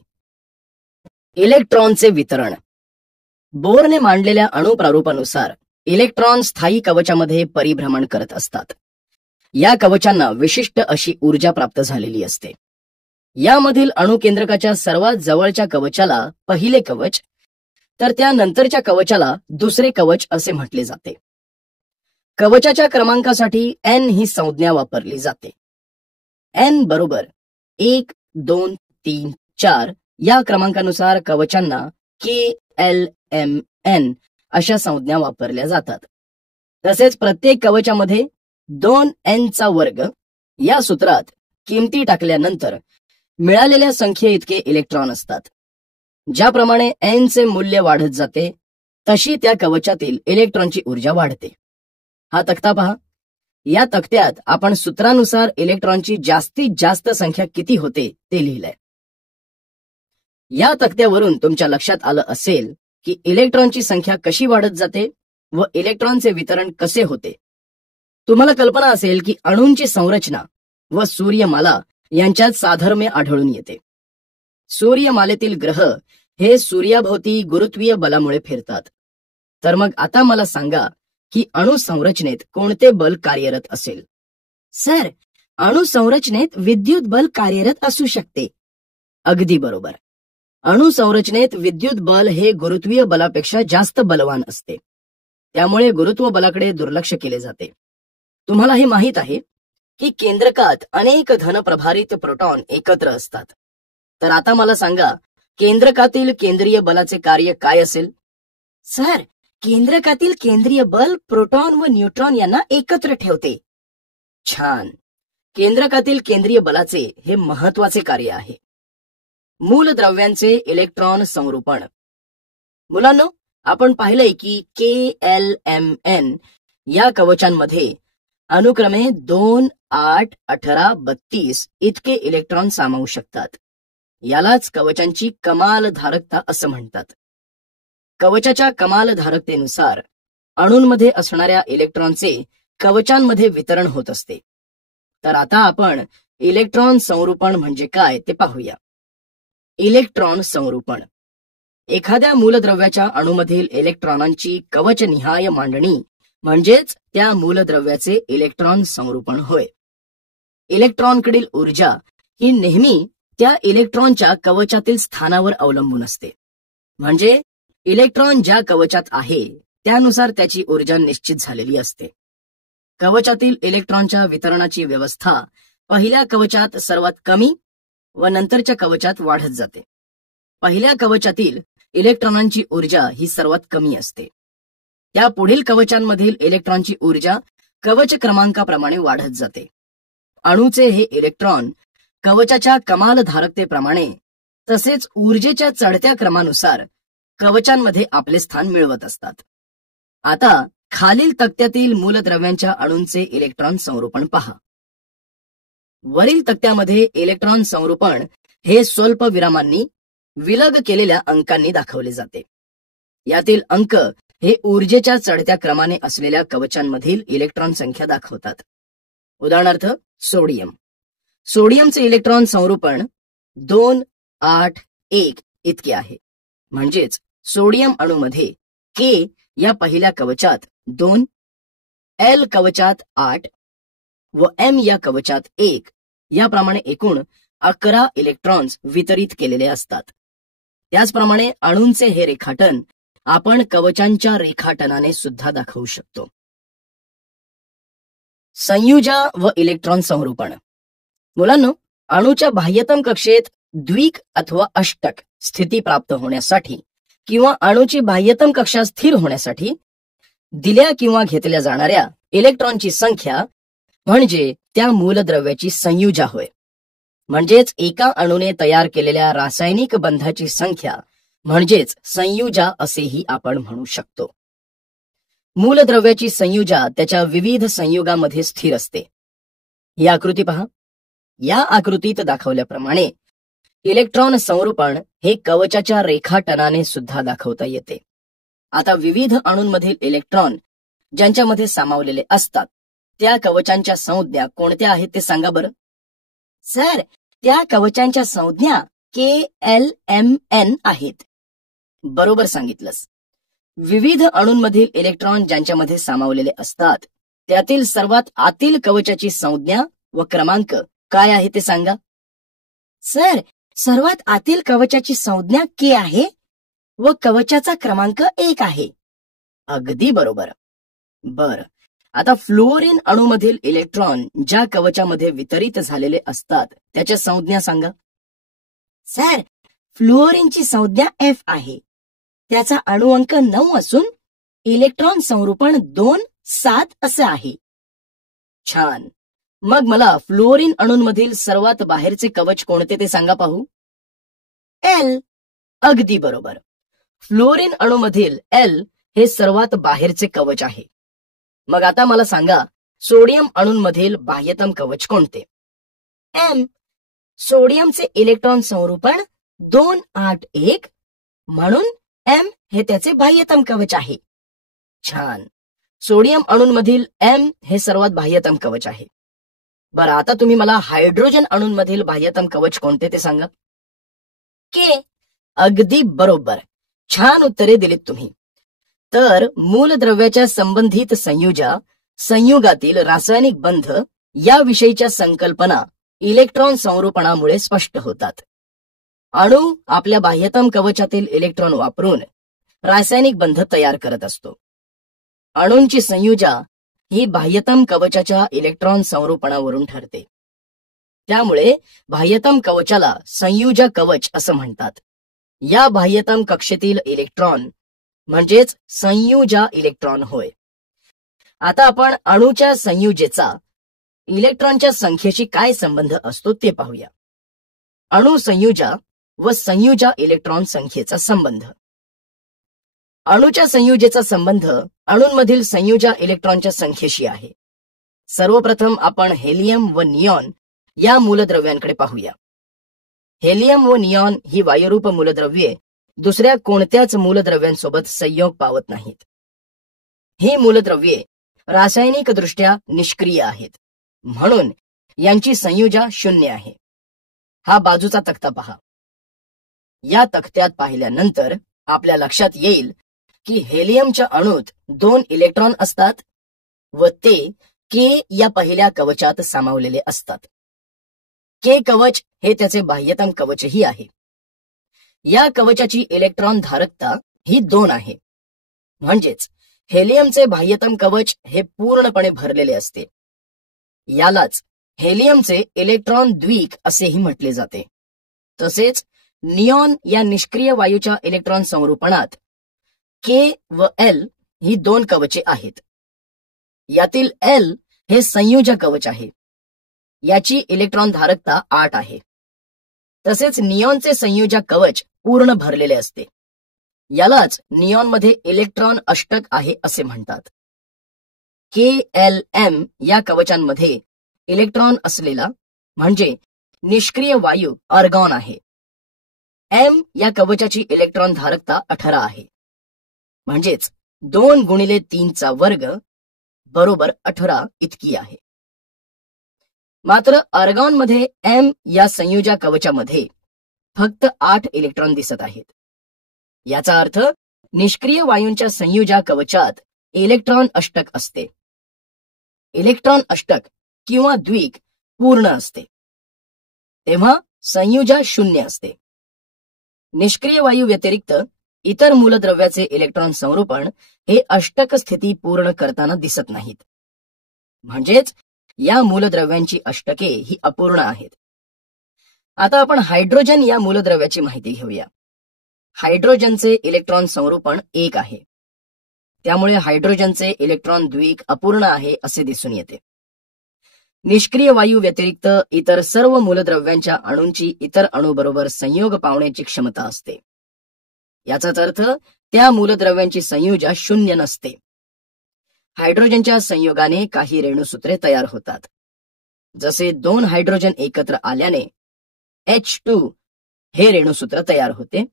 इलेक्ट्रॉनचे वितरण. बोरने मांडलेल्या अणुप्रारूपानुसार इलेक्ट्रॉन स्थायी कवचामध्ये परिभ्रमण करत असतात. या कवचांना विशिष्ट अशी ऊर्जा प्राप्त झालेली असते. यामधील अणुकेंद्रकाच्या सर्वात जवळच्या कवचाला पहिले कवच, तर त्यानंतरच्या कवचाला दुसरे कवच असे म्हटले जाते. कवचाच्या क्रमांकासाठी N ही संज्ञा वापरली जाते. N बरोबर 1, 2, 3, 4 या क्रमांकानुसार कवचांना KLMN अशा संज्ञा वापरल्या जातात. तसेच प्रत्येक कवचामध्ये 2N चा वर्ग या सूत्रात किमती टाकल्यानंतर मिळालेल्या संख्ये इतके इलेक्ट्रॉन असतात. ज्याप्रमाणे N चे मूल्य वाढत जाते तशी त्या कवचातील इलेक्ट्रॉनची ऊर्जा वाढते. हा तक्ता पहा. या तक्त्यात आपण सूत्रानुसार इलेक्ट्रॉनची जास्तीत जास्त संख्या किती होते ते लिहिलंय. या तक्त्यावरून तुमच्या लक्षात आलं असेल की इलेक्ट्रॉनची संख्या कशी वाढत जाते व इलेक्ट्रॉनचे वितरण कसे होते. तुम्हाला कल्पना असेल की अणूंची संरचना व सूर्यमाला यांच्यात साधर्म्य आढळून येते. सूर्यमालेतील ग्रह हे सूर्याभोवती गुरुत्वीय बलामुळे फिरतात. तर मग आता मला सांगा की अणुसंरचनेत कोणते बल कार्यरत असेल? सर, अणुसंरचनेत विद्युत बल कार्यरत असू शकते. अगदी बरोबर. अणुसंरचनेत विद्युत बल हे गुरुत्वीय बलापेक्षा जास्त बलवान असते. त्यामुळे गुरुत्व बलाकडे दुर्लक्ष केले जाते. तुम्हाला हे माहित आहे की केंद्रकात अनेक धनप्रभारित प्रोटॉन एकत्र असतात. तर आता मला सांगा, केंद्रकातील केंद्रीय बलाचे कार्य काय असेल? सर, केंद्रकातील केंद्रीय बल प्रोटॉन व न्यूट्रॉन यांना एकत्र ठेवते. छान. केंद्रकातील केंद्रीय बलाचे हे महत्वाचे कार्य आहे. मूलद्रव्यांचे इलेक्ट्रॉन संरूपण. मुलांनो, आपण पाहिलंय की KLMN या कवचांमध्ये अनुक्रमे 2, 8, 18, 32 इतके इलेक्ट्रॉन सामावू शकतात. यालाच कवचांची कमाल धारकता असं म्हणतात. कवचाच्या कमाल धारकतेनुसार अणूंमध्ये असणाऱ्या इलेक्ट्रॉनचे कवचांमध्ये वितरण होत असते. तर आता आपण इलेक्ट्रॉन संरूपण म्हणजे काय ते पाहूया. इलेक्ट्रॉन संरूपण. एखाद्या मूलद्रव्याच्या अणूमधील इलेक्ट्रॉनांची कवचनिहाय मांडणी म्हणजेच त्या मूलद्रव्याचे इलेक्ट्रॉन संरूपण होय. इलेक्ट्रॉनकडील ऊर्जा ही नेहमी त्या इलेक्ट्रॉनच्या कवचातील स्थानावर अवलंबून असते. म्हणजे इलेक्ट्रॉन ज्या कवचात आहे त्यानुसार त्याची ऊर्जा निश्चित झालेली असते. कवचातील इलेक्ट्रॉनच्या वितरणाची व्यवस्था पहिल्या कवचात सर्वात कमी व नंतरच्या कवचात वाढत जाते. पहिल्या कवचातील इलेक्ट्रॉनांची ऊर्जा ही सर्वात कमी असते. त्या पुढील कवचांमधील इलेक्ट्रॉनची ऊर्जा कवच क्रमांकाप्रमाणे वाढत जाते. अणूचे हे इलेक्ट्रॉन कवचाच्या कमाल धारकतेप्रमाणे तसेच ऊर्जेच्या चढत्या क्रमानुसार कवचांमध्ये आपले स्थान मिळवत असतात. आता खालील तक्त्यातील मूलद्रव्यांच्या अणूंचे इलेक्ट्रॉन संरूपण पहा. वरील तक्त्यामध्ये इलेक्ट्रॉन संरूपण हे स्वल्प विरामांनी विलग केलेल्या अंकांनी दाखवले जाते. यातील अंक हे ऊर्जेच्या चढत्या क्रमाने असलेल्या कवचांमधील इलेक्ट्रॉन संख्या दाखवतात. उदाहरणार्थ सोडियम. सोडियमचे इलेक्ट्रॉन संरूपण 2, 8, 1 इतके आहे. म्हणजेच सोडियम अणूमध्ये K या पहिल्या कवचात 2, L कवचात 8 व M या कवचात 1 याप्रमाणे एकूण 11 इलेक्ट्रॉन्स वितरित केलेले असतात. त्याचप्रमाणे अणूंचे हे रेखाटन आपण कवचांच्या रेखाटनाने सुद्धा दाखवू शकतो. संयुजा व इलेक्ट्रॉन संरूपण. मुलांनो, अणूच्या बाह्यतम कक्षेत द्विक अथवा अष्टक स्थिती प्राप्त होण्यासाठी किंवा अणूची बाह्यतम कक्षा स्थिर होण्यासाठी दिल्या किंवा घेतल्या जाणाऱ्या इलेक्ट्रॉनची संख्या म्हणजे त्या मूलद्रव्याची संयुजा होय. म्हणजेच एका अणूने तयार केलेल्या रासायनिक बंधाची संख्या म्हणजेच संयुजा असेही आपण म्हणू शकतो. मूलद्रव्याची संयुजा त्याच्या विविध संयुगामध्ये स्थिर असते. ही आकृती पहा. या आकृतीत दाखवल्याप्रमाणे इलेक्ट्रॉन संरूपण हे कवचाच्या रेखाटनाने सुद्धा दाखवता येते. आता विविध अणूंमधील इलेक्ट्रॉन ज्यांच्यामध्ये सामावलेले असतात त्या कवचांच्या संज्ञा कोणत्या आहेत ते सांगा बरं. सर, त्या कवचांच्या संज्ञा KLMN आहेत. बरोबर सांगितलंस. विविध अणूंमधील इलेक्ट्रॉन ज्यांच्यामध्ये सामावलेले असतात त्यातील सर्वात आतील कवचाची संज्ञा व क्रमांक काय आहे ते सांगा. सर, सर्वात आतील कवचाची संज्ञा K आहे व कवचाचा क्रमांक 1 आहे. अगदी बरोबर. बर, आता फ्लोरीन अणूमधील इलेक्ट्रॉन ज्या कवचामध्ये वितरित झालेले असतात त्याच्या संज्ञा सांगा. सर, फ्लोरीनची संज्ञा F आहे. त्याचा अणुअंक 9 असून इलेक्ट्रॉन संरूपण 2-7 असं आहे. छान. मग मला फ्लोरीन अणूंमधील सर्वात बाहेरचे कवच कोणते ते सांगा पाहू. L. अगदी बरोबर. फ्लोरीन अणूमधील L हे सर्वात बाहेरचे कवच आहे. मग आता मला सांगा सोडियम अणूंमधील बाह्यतम कवच कोणते. M. सोडियमचे इलेक्ट्रॉन संरूपण 281 म्हणून M हे त्याचे बाह्यतम कवच आहे. छान. सोडियम अणूंमधील M हे सर्वात बाह्यतम कवच आहे. बरं, आता तुम्ही मला हायड्रोजन अणूंमधील बाह्यतम कवच कोणते ते सांगा. K. अगदी बरोबर. छान उत्तरे दिलीत तुम्ही. तर मूलद्रव्याच्या संबंधित संयुजा, संयुगातील रासायनिक बंध याविषयीच्या संकल्पना इलेक्ट्रॉन संरूपणामुळे स्पष्ट होतात. अणू आपल्या बाह्यतम कवचातील इलेक्ट्रॉन वापरून रासायनिक बंध तयार करत असतो. अणूंची संयुजा ही बाह्यतम कवचाच्या इलेक्ट्रॉन संरूपणावरून ठरते. त्यामुळे बाह्यतम कवचाला संयुजा कवच असं म्हणतात. या बाह्यतम कक्षेतील इलेक्ट्रॉन म्हणजेच संयुजा इलेक्ट्रॉन होय. आता आपण अणूच्या संयुजेचा इलेक्ट्रॉनच्या संख्येशी काय संबंध असतो ते पाहूया. अणू संयुजा व संयुजा इलेक्ट्रॉन संख्येचा संबंध. अणूच्या संयुजेचा संबंध अणूंमधील संयुजा इलेक्ट्रॉनच्या संख्येशी आहे. सर्वप्रथम आपण हेलियम व निऑन या मूलद्रव्यांकडे पाहूया. हेलियम व निऑन ही वायुरूप मूलद्रव्ये दुसऱ्या कोणत्याच मूलद्रव्यांसोबत संयोग पावत नाहीत. ही मूलद्रव्ये रासायनिक दृष्ट्या निष्क्रिय आहेत म्हणून यांची संयुजा 0 आहे. हा बाजूचा तक्ता पहा. या तक्त्यात पाहिल्यानंतर आपल्या लक्षात येईल की हेलियमच्या अणूत 2 इलेक्ट्रॉन असतात व ते K या पहिल्या कवचात सामावलेले असतात. K कवच हे त्याचे बाह्यतम कवचही आहे. या कवचाची इलेक्ट्रॉन धारकता ही 2 आहे. म्हणजेच हेलियमचे बाह्यतम कवच हे पूर्णपणे भरलेले असते. यालाच हेलियमचे इलेक्ट्रॉन द्वीक असेही म्हटले जाते. तसेच निऑन या निष्क्रिय वायूच्या इलेक्ट्रॉन संरूपणात K व L ही 2 कवचे आहेत. यातील L हे संयुजा कवच आहे. याची इलेक्ट्रॉन धारकता 8 आहे. तसेच निऑनचे संयुजा कवच पूर्ण भरलेले असते. यालाच निऑनमध्ये इलेक्ट्रॉन अष्टक आहे असे म्हणतात. KLM या कवचांमध्ये इलेक्ट्रॉन असलेला म्हणजे निष्क्रिय वायू आर्गॉन आहे. M या कवचाची इलेक्ट्रॉन धारकता 18 आहे. म्हणजेच 2 गुणिले 3 चा वर्ग बरोबर 18 इतकी आहे. मात्र आर्गॉनमध्ये M या संयुजा कवचामध्ये फक्त 8 इलेक्ट्रॉन दिसत आहेत. याचा अर्थ निष्क्रिय वायूंच्या संयुजा कवचात इलेक्ट्रॉन अष्टक असते. इलेक्ट्रॉन अष्टक किंवा द्विक पूर्ण असते तेव्हा संयुजा 0 असते. निष्क्रिय वायू व्यतिरिक्त इतर मूलद्रव्याचे इलेक्ट्रॉन संरूपण हे अष्टक स्थिती पूर्ण करताना दिसत नाहीत. म्हणजेच या मूलद्रव्यांची अष्टके ही अपूर्ण आहेत. आता आपण हायड्रोजन या मूलद्रव्याची माहिती घेऊया. हायड्रोजनचे इलेक्ट्रॉन संरूपण 1 आहे. त्यामुळे हायड्रोजनचे इलेक्ट्रॉन द्विक अपूर्ण आहे असे दिसून येते. निष्क्रिय वायू व्यतिरिक्त इतर सर्व मूलद्रव्यांच्या अणूंची इतर अणूबरोबर संयोग पावण्याची क्षमता असते. याचाच अर्थ त्या मूलद्रव्यांची संयुजा 0 नसते. हायड्रोजनच्या संयोगाने काही रेणुसूत्रे तयार होतात. जसे 2 हायड्रोजन एकत्र आल्याने H2 हे रेणुसूत्र तयार होते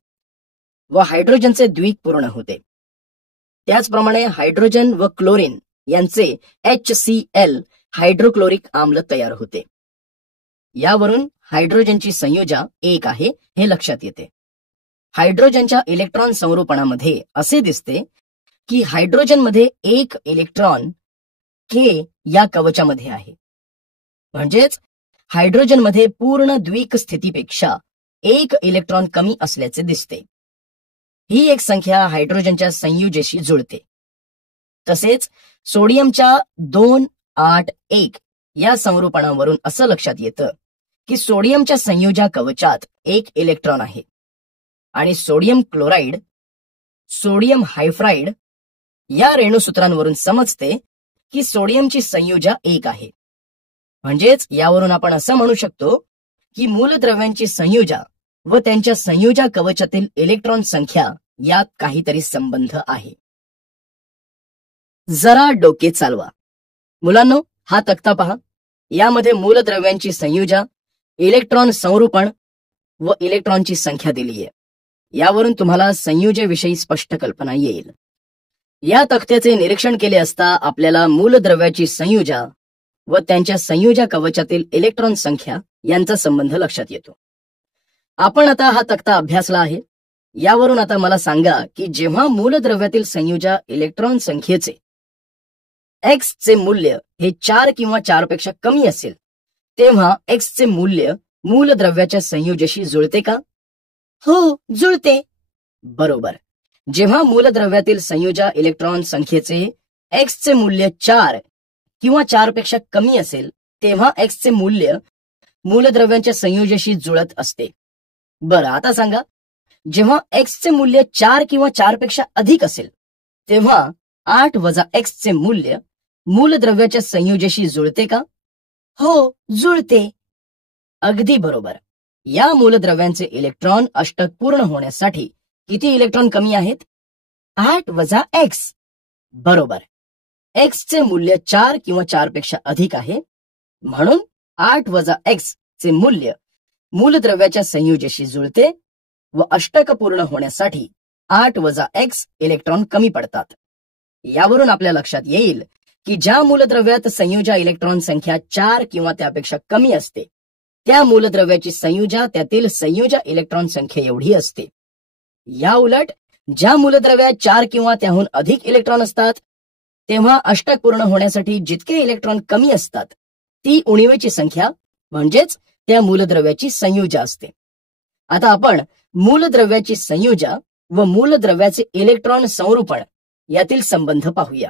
व हायड्रोजनचे द्विक पूर्ण होते. त्याचप्रमाणे हायड्रोजन व क्लोरीन यांचे HCl हायड्रोक्लोरिक आम्ल तयार होते. यावरून हायड्रोजनची संयुजा 1 आहे हे लक्षात येते. हायड्रोजनच्या इलेक्ट्रॉन संरूपणामध्ये असे दिसते की हायड्रोजनमध्ये 1 इलेक्ट्रॉन K या कवचामध्ये आहे. म्हणजेच हायड्रोजनमध्ये पूर्ण द्विक स्थितीपेक्षा 1 इलेक्ट्रॉन कमी असल्याचे दिसते. ही एक संख्या हायड्रोजनच्या संयुजेशी जुळते. तसेच सोडियमच्या 281 या संरूपणावरून असं लक्षात येतं की सोडियमच्या संयुजा कवचात 1 इलेक्ट्रॉन आहे आणि सोडियम क्लोराईड, सोडियम हायड्राईड या रेणुसूत्रांवरून समजते की सोडियमची संयुजा 1 आहे. म्हणजेच यावरून आपण असं म्हणू शकतो की मूलद्रव्यांची संयुजा व त्यांच्या संयुजा कवचातील इलेक्ट्रॉन संख्या यात काहीतरी संबंध आहे. जरा डोके चालवा. मुलांनो, हा तक्ता पहा. यामध्ये मूलद्रव्यांची संयुजा, इलेक्ट्रॉन संरूपण व इलेक्ट्रॉनची संख्या दिली आहे. यावरून तुम्हाला संयुजेविषयी स्पष्ट कल्पना येईल. या तक्त्याचे निरीक्षण केले असता आपल्याला मूलद्रव्याची संयुजा व त्यांच्या संयुजा कवचातील इलेक्ट्रॉन संख्या यांचा संबंध लक्षात येतो. आपण आता हा तक्ता अभ्यासला आहे. यावरून आता मला सांगा की जेव्हा मूलद्रव्यातील संयुजा इलेक्ट्रॉन संख्येचे X चे मूल्य हे 4 किंवा 4 पेक्षा कमी असेल तेव्हा X चे मूल्य मूलद्रव्याच्या संयुजेशी जुळते का? हो, जुळते. बरोबर. जेव्हा मूलद्रव्यातील संयुजा इलेक्ट्रॉन संख्येचे X चे मूल्य 4 किंवा 4 पेक्षा कमी असेल तेव्हा X चे मूल्य मूलद्रव्यांच्या संयुजेशी जुळत असते. बरं, आता सांगा, जेव्हा X चे मूल्य 4 किंवा 4 पेक्षा अधिक असेल तेव्हा 8 वजा X चे मूल्य मूलद्रव्याच्या संयुजेशी जुळते का? हो, जुळते. अगदी बरोबर. या मूलद्रव्यांचे इलेक्ट्रॉन अष्टक पूर्ण होण्यासाठी किती इलेक्ट्रॉन कमी आहेत? 8 वजा X. बरोबर. X चे मूल्य 4 किंवा 4 पेक्षा अधिक आहे म्हणून 8 वजा X चे मूल्य मूलद्रव्याच्या संयुजेशी जुळते व अष्टक पूर्ण होण्यासाठी 8 वजा X इलेक्ट्रॉन कमी पडतात. यावरून आपल्या लक्षात येईल की ज्या मूलद्रव्यात संयुजा इलेक्ट्रॉन संख्या 4 किंवा त्यापेक्षा कमी असते त्या मूलद्रव्याची संयुजा त्यातील संयुजा इलेक्ट्रॉन संख्या एवढी असते. या उलट ज्या मूलद्रव्यात 4 किंवा त्याहून अधिक इलेक्ट्रॉन असतात तेव्हा अष्टक पूर्ण होण्यासाठी जितके इलेक्ट्रॉन कमी असतात ती उणिवेची संख्या म्हणजेच त्या मूलद्रव्याची संयुजा असते. आता आपण मूलद्रव्याची संयुजा व मूलद्रव्याचे इलेक्ट्रॉन संरूपण यातील संबंध पाहूया.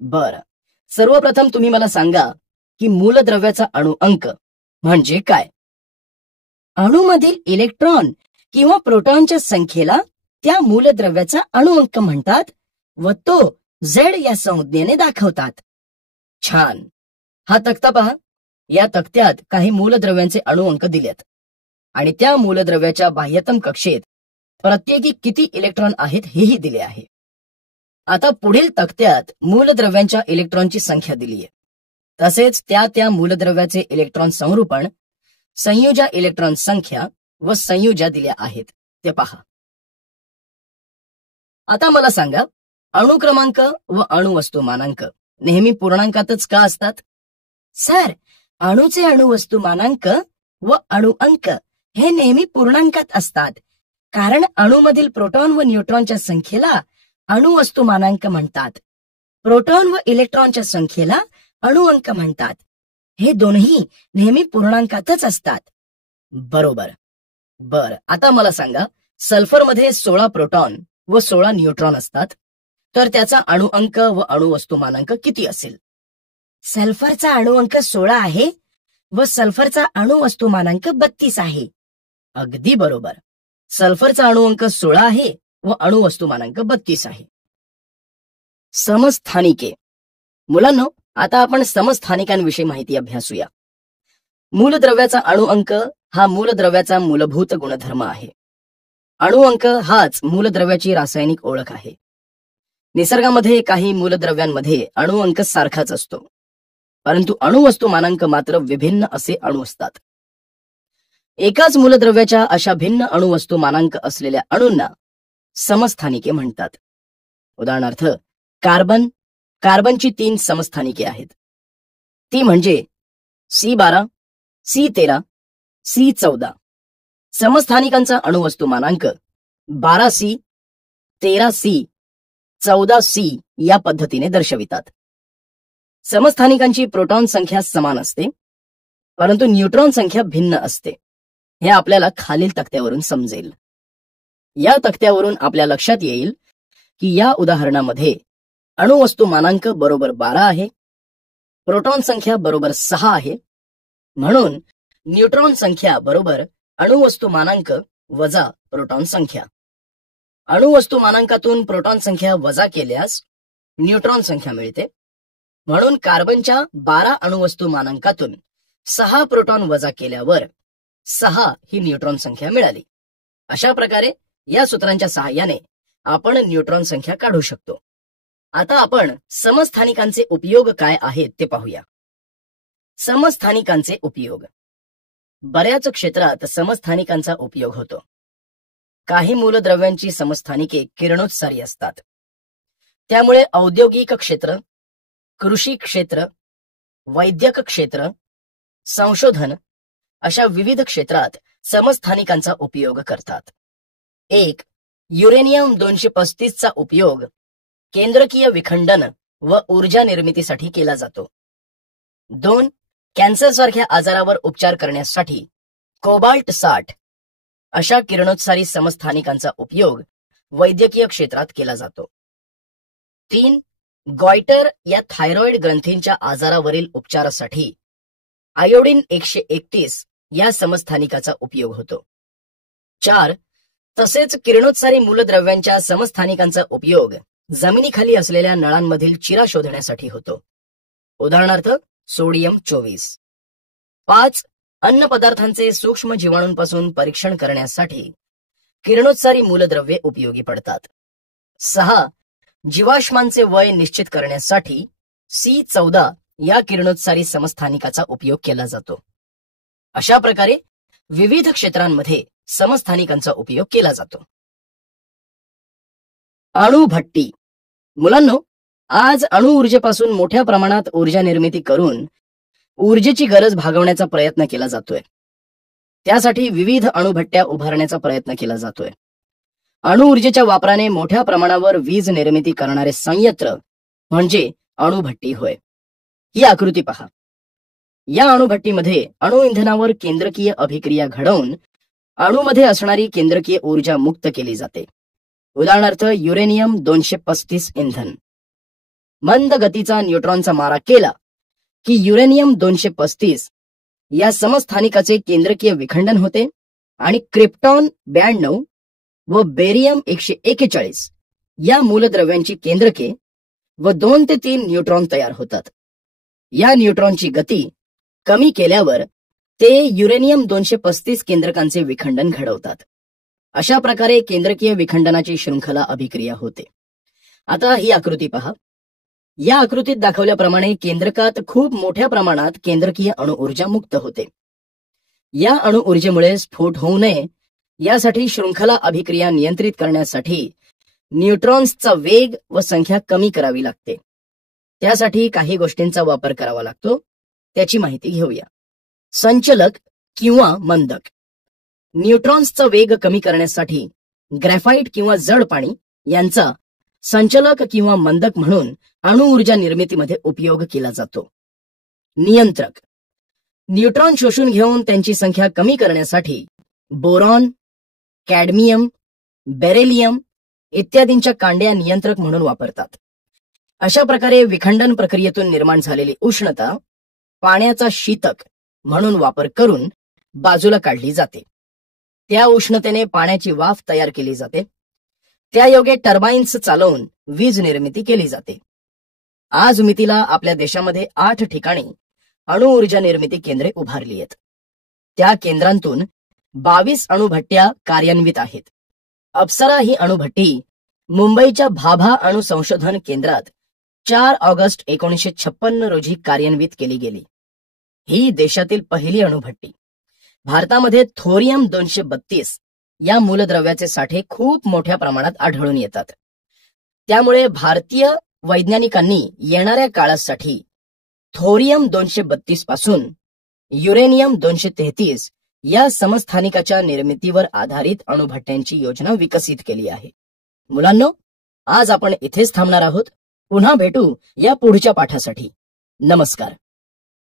बरं, सर्वप्रथम तुम्ही मला सांगा की मूलद्रव्याचा अणुअंक म्हणजे काय? अणूमधील इलेक्ट्रॉन किंवा प्रोटॉनच्या संख्येला त्या मूलद्रव्याचा अणुअंक म्हणतात व तो Z या संज्ञेने दाखवतात. छान. हा तक्ता पहा. या तक्त्यात काही मूलद्रव्यांचे अणुअंक दिलेत आणि त्या मूलद्रव्याच्या बाह्यतम कक्षेत प्रत्येकी किती इलेक्ट्रॉन आहेत हेही दिले आहे. आता पुढील तक्त्यात मूलद्रव्यांच्या इलेक्ट्रॉनची संख्या दिली आहे. तसेच त्या मूलद्रव्याचे इलेक्ट्रॉन संरूपण, संयुजा इलेक्ट्रॉन संख्या व संयुजा दिल्या आहेत ते पहा. आता मला सांगा, अणुक्रमांक व अणुवस्तुमानांक नेहमी पूर्णांकातच का असतात? सर, अणूचे अणुवस्तुमानांक व अणुअंक हे नेहमी पूर्णांकात असतात कारण अणूमधील प्रोटॉन व न्यूट्रॉनच्या संख्येला अणुवस्तुमानांक म्हणतात. प्रोटॉन व इलेक्ट्रॉनच्या संख्येला अणुअंक म्हणतात. हे दोन्ही नेहमी पूर्णांकातच असतात. बरोबर. बर, आता मला सांगा, सल्फरमध्ये 16 प्रोटॉन व 16 न्यूट्रॉन असतात तर त्याचा अणुअंक व अणुवस्तुमानांक किती असेल? सल्फरचा अणुअंक 16 आहे व सल्फरचा अणुवस्तुमानांक 32 आहे. अगदी बरोबर. सल्फरचा अणुअंक 16 आहे व अणुवस्तुमानांक 32 आहे. समस्थानिके. मुलांनो, आता आपण समस्थानिकांविषयी माहिती अभ्यासूया. मूलद्रव्याचा अणुअंक हा मूलद्रव्याचा मूलभूत गुणधर्म आहे. अणुअंक हाच मूलद्रव्याची रासायनिक ओळख आहे. निसर्गामध्ये काही मूलद्रव्यांमध्ये अणुअंक सारखाच असतो, परंतु अणुवस्तुमानांक मात्र विभिन्न असे अणू असतात. एकाच मूलद्रव्याच्या अशा भिन्न अणुवस्तुमानांक असलेल्या अणूंना समस्थानिके म्हणतात. उदाहरणार्थ कार्बनची 3 समस्थानिके आहेत. ती म्हणजे C12, C13, C14. समस्थानिकांचा अणुवस्तुमानांक 12C, 13C, 14C या पद्धतीने दर्शवितात. समस्थानिकांची प्रोटॉन संख्या समान असते, परंतु न्यूट्रॉन संख्या भिन्न असते. हे आपल्याला खालील तक्त्यावरून समजेल. या तक्त्यावरून आपल्या लक्षात येईल की या उदाहरणामध्ये अणुवस्तुमानांक बरोबर 12 आहे, प्रोटॉन संख्या बरोबर 6 आहे, म्हणून न्यूट्रॉन संख्या बरोबर अणुवस्तुमानांक वजा प्रोटॉन संख्या. अणुवस्तुमानांकातून प्रोटॉन संख्या वजा केल्यास न्यूट्रॉन संख्या मिळते, म्हणून कार्बनच्या 12 अणुवस्तुमानांकातून 6 प्रोटॉन वजा केल्यावर 6 ही न्यूट्रॉन संख्या मिळाली. अशा प्रकारे या सूत्रांच्या सहाय्याने आपण न्यूट्रॉन संख्या काढू शकतो. आता आपण समस्थानिकांचे उपयोग काय आहेत ते पाहूया. समस्थानिकांचे उपयोग. बऱ्याच क्षेत्रात समस्थानिकांचा उपयोग होतो. काही मूलद्रव्यांची समस्थानिके किरणोत्सारी असतात. त्यामुळे औद्योगिक क्षेत्र, कृषी क्षेत्र, वैद्यक क्षेत्र, संशोधन अशा विविध क्षेत्रात समस्थानिकांचा उपयोग करतात. 1. युरेनियम 235 चा उपयोग केंद्रकीय विखंडन व ऊर्जा निर्मितीसाठी केला जातो. 2. कॅन्सर सारख्या आजारावर उपचार करण्यासाठी कोबाल्ट 60 अशा किरणोत्सारी समस्थानिकांचा उपयोग वैद्यकीय क्षेत्रात केला जातो. 3. गॉयटर या थायरॉइड ग्रंथींच्या आजारावरील उपचारासाठी आयोडीन 131 या समस्थानिकाचा उपयोग होतो. 4. तसेच किरणोत्सारी मूलद्रव्यांच्या समस्थानिकांचा उपयोग जमिनीखाली असलेल्या नळांमधील चिरा शोधण्यासाठी होतो. उदाहरणार्थ सोडियम 24. 5. अन्न पदार्थांचे सूक्ष्म जीवाणूंपासून परीक्षण करण्यासाठी किरणोत्सारी मूलद्रव्ये उपयोगी पडतात. 6. जीवाश्मांचे वय निश्चित करण्यासाठी C14 या किरणोत्सारी समस्थानिकाचा उपयोग केला जातो. अशा प्रकारे विविध क्षेत्रांमध्ये समस्थानिकांचा उपयोग केला जातो. अणुभट्टी. मुलांनो, आज अणुऊर्जेपासून मोठ्या प्रमाणात ऊर्जा निर्मिती करून ऊर्जेची गरज भागवण्याचा प्रयत्न केला जातोय. त्यासाठी विविध अणुभट्ट्या उभारण्याचा प्रयत्न केला जातोय. अणुऊर्जेच्या वापराने मोठ्या प्रमाणावर वीज निर्मिती करणारे संयंत्र म्हणजे अणुभट्टी होय. ही आकृती पहा. या अणुभट्टीमध्ये अणुइंधनावर केंद्रकीय अभिक्रिया घडवून अणूमध्ये असणारी केंद्रकीय ऊर्जा मुक्त केली जाते. उदाहरणार्थ युरेनियम 235 इंधन. मंद गतीचा न्यूट्रॉनचा मारा केला की युरेनियम 235 या समस्थानिकाचे केंद्रकीय विखंडन होते आणि क्रिप्टॉन 92 व बेरियम 141 या मूलद्रव्यांची केंद्रके व 2 ते 3 न्यूट्रॉन तयार होतात. या न्यूट्रॉनची गती कमी केल्यावर ते युरेनियम 235 केंद्रकांचे विखंडन घडवतात. अशा प्रकारे केंद्रकीय विखंडनाची शृंखला अभिक्रिया होते. आता ही आकृती पहा. या आकृतीत दाखवल्याप्रमाणे केंद्रकात खूप मोठ्या प्रमाणात केंद्रकीय अणुऊर्जा मुक्त होते. या अणुऊर्जेमुळे स्फोट होऊ नये यासाठी शृंखला अभिक्रिया नियंत्रित करण्यासाठी न्यूट्रॉन्सचा वेग व संख्या कमी करावी लागते. त्यासाठी काही गोष्टींचा वापर करावा लागतो. त्याची माहिती घेऊया. संचलक किंवा मंदक. न्यूट्रॉन्सचा वेग कमी करण्यासाठी ग्रॅफाइट किंवा जड पाणी यांचा संचलक किंवा मंदक म्हणून अणुऊर्जा निर्मितीमध्ये उपयोग केला जातो. नियंत्रक. न्यूट्रॉन शोषून घेऊन त्यांची संख्या कमी करण्यासाठी बोरॉन, कॅडमियम, बेरेलियम इत्यादींच्या कांड्या नियंत्रक म्हणून वापरतात. अशा प्रकारे विखंडन प्रक्रियेतून निर्माण झालेली उष्णता पाण्याचा शीतक म्हणून वापर करून बाजूला काढली जाते. त्या उष्णतेने पाण्याची वाफ तयार केली जाते. त्यायोगे टर्बाईन्स चालवून वीज निर्मिती केली जाते. आज मितीला आपल्या देशामध्ये 8 ठिकाणी अणुऊर्जा निर्मिती केंद्रे उभारली आहेत. त्या केंद्रांतून 22 अणुभट्ट्या कार्यान्वित आहेत. अप्सरा ही अणुभट्टी मुंबईच्या भाभा अणु संशोधन केंद्रात 4 ऑगस्ट 1956 रोजी कार्यान्वित केली गेली. ही देशातील पहिली अणुभट्टी. भारतामध्ये थोरियम 232 या मूलद्रव्याचे साठे खूप मोठ्या प्रमाणात आढळून येतात. त्यामुळे भारतीय वैज्ञानिकांनी येणाऱ्या काळासाठी थोरियम 232 पासून युरेनियम 233 या समस्थानिकाच्या निर्मितीवर आधारित अणुभट्ट्यांची योजना विकसित केली आहे. मुलांनो, आज आपण इथेच थांबणार आहोत. पुन्हा भेटू या पुढच्या पाठासाठी. नमस्कार.